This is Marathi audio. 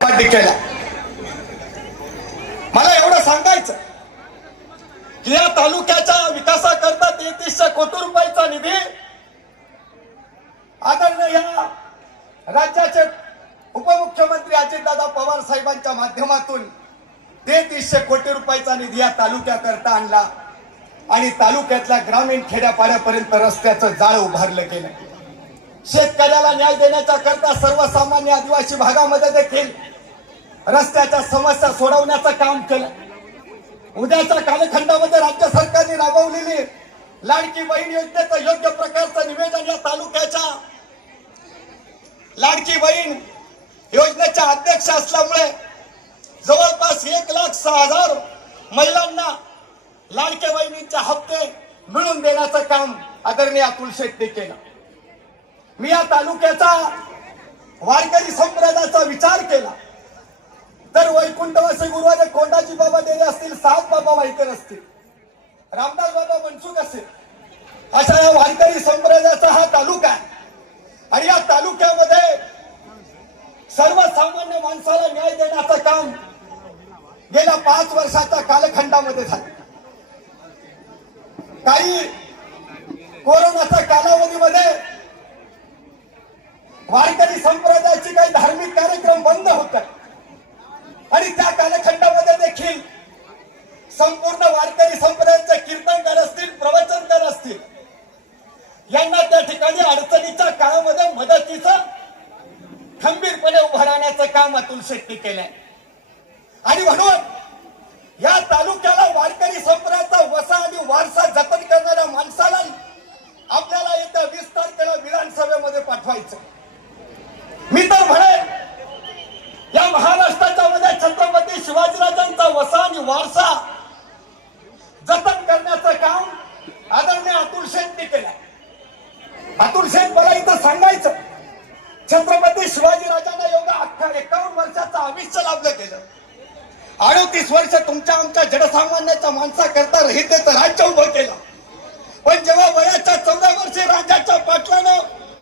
केला मला एवढं सांगायचं की या तालुक्याच्या विकासाकरता तेहतीसशे कोटी रुपयाचा निधी आदरणीय या राज्याचे उपमुख्यमंत्री अजितदादा पवार साहेबांच्या माध्यमातून तेहतीसशे कोटी रुपयाचा निधी या तालुक्याकरता आणला आणि तालुक्यातल्या ग्रामीण खेड्यापाड्यापर्यंत रस्त्याचं जाळ उभारलं गेलं. शेतकऱ्याला न्याय देण्याच्या करता सर्वसामान्य आदिवासी भागामध्ये देखील रस्त्याच्या समस्या सोडवण्याचं काम केलं. उद्याच्या कालखंडामध्ये राज्य सरकारने राबवलेली लाडकी बहीण योजनेचं योग्य प्रकारचं निवेदन या तालुक्याच्या लाडकी बहीण योजनेच्या अध्यक्ष असल्यामुळे जवळपास एक लाख सहा हजार महिलांना लाडक्या बहिणींचे हप्ते मिळवून देण्याचं काम आदरणीय अतुल शेट्टी केलं. मी या तालुक्याचा वारकरी संप्रदायाचा विचार केला. तर वैकुंठवासी गुरुवारे कोंडाजी बाबा देणे असतील सात बाबा वाईकर असतील. रामदास बाबा मनसुख असेल. अशा या वारकरी संप्रदायाचा हा तालुका आहे. आणि या तालुक्यामध्ये सर्वसामान्य माणसाला न्याय देण्याचं काम गेल्या पाच वर्षाच्या कालखंडामध्ये झालं. काही कोरोनाच्या कालावधीमध्ये वारकरी संप्रदायाचे काही धार्मिक कार्यक्रम बंद होतात. आणि त्या कालखंडामध्ये देखील संपूर्ण वारकरी संप्रदायाचे कीर्तनकार असतील प्रवचनकार असतील यांना त्या ठिकाणी अडचणीच्या काळामध्ये मदतीचं खंबीरपणे उभं राहण्याचं काम अतुल शेट्टी केलंय. आणि म्हणून या तालुक्याला वारकरी संप्रदायाचा वसा आणि वारसा जतन करणाऱ्या माणसाला आपल्याला येत्या वीस तारखेला विधानसभेमध्ये पाठवायचं मी तर म्हणेन या महाराष्ट्राच्या मध्ये छत्रपती शिवाजीराजांचा वसा आणि वारसा जतन करण्याचं काम आदरणीय अतुल शेट्टी केलं. अतुल शेठ मला इथं सांगायचं. छत्रपती शिवाजीराजांना एवढा अख्खा एकावन्न वर्षाचं आयुष्य लाभलं गेलं. अडोतीस वर्ष तुमच्या आमच्या जनसामान्याच्या माणसाकरता रहितेचं राज्य उभं केलं.